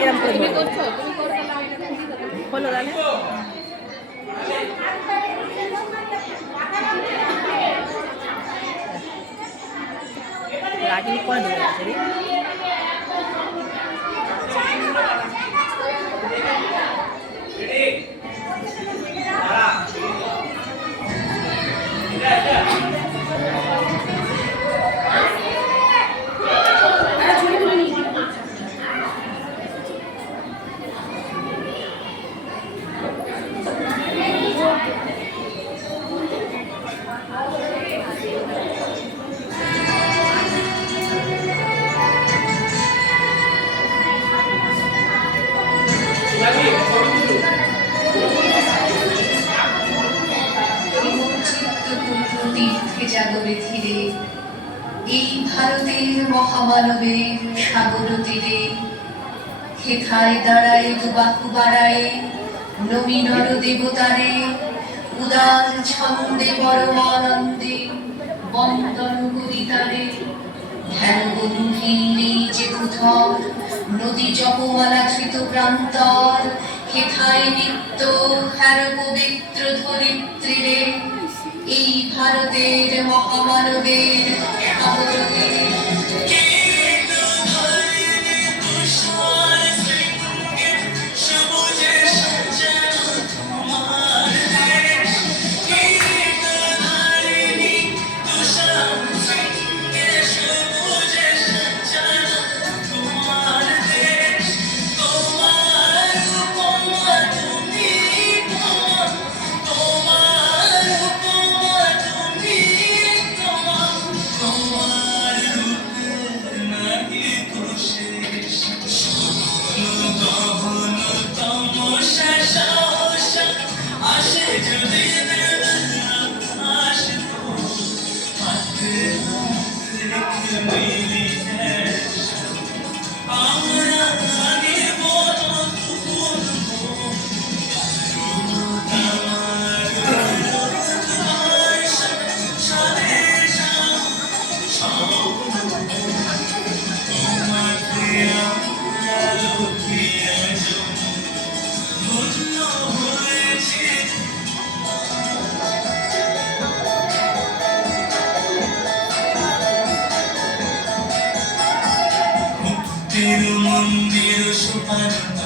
এরকম করে হলো তাহলে রাগিনী করে দেবে আছে এই ভারতের মহামানবের সাগর তীরে হেথায় দাঁড়ায় দুবাহু বাড়ায় নবীনর দেবতারে উদার ছন্দে পরম আনন্দে বন্দন করিতারে ধ্যান গম্ভীরে যে কুথর নদী জপমালা ধৃত প্রান্তর হেথায় নিত্য হ্যার পবিত্র ধরিত্রীরে এই ভারতের মহামানবের সাগর তীরে মন্দির সুপার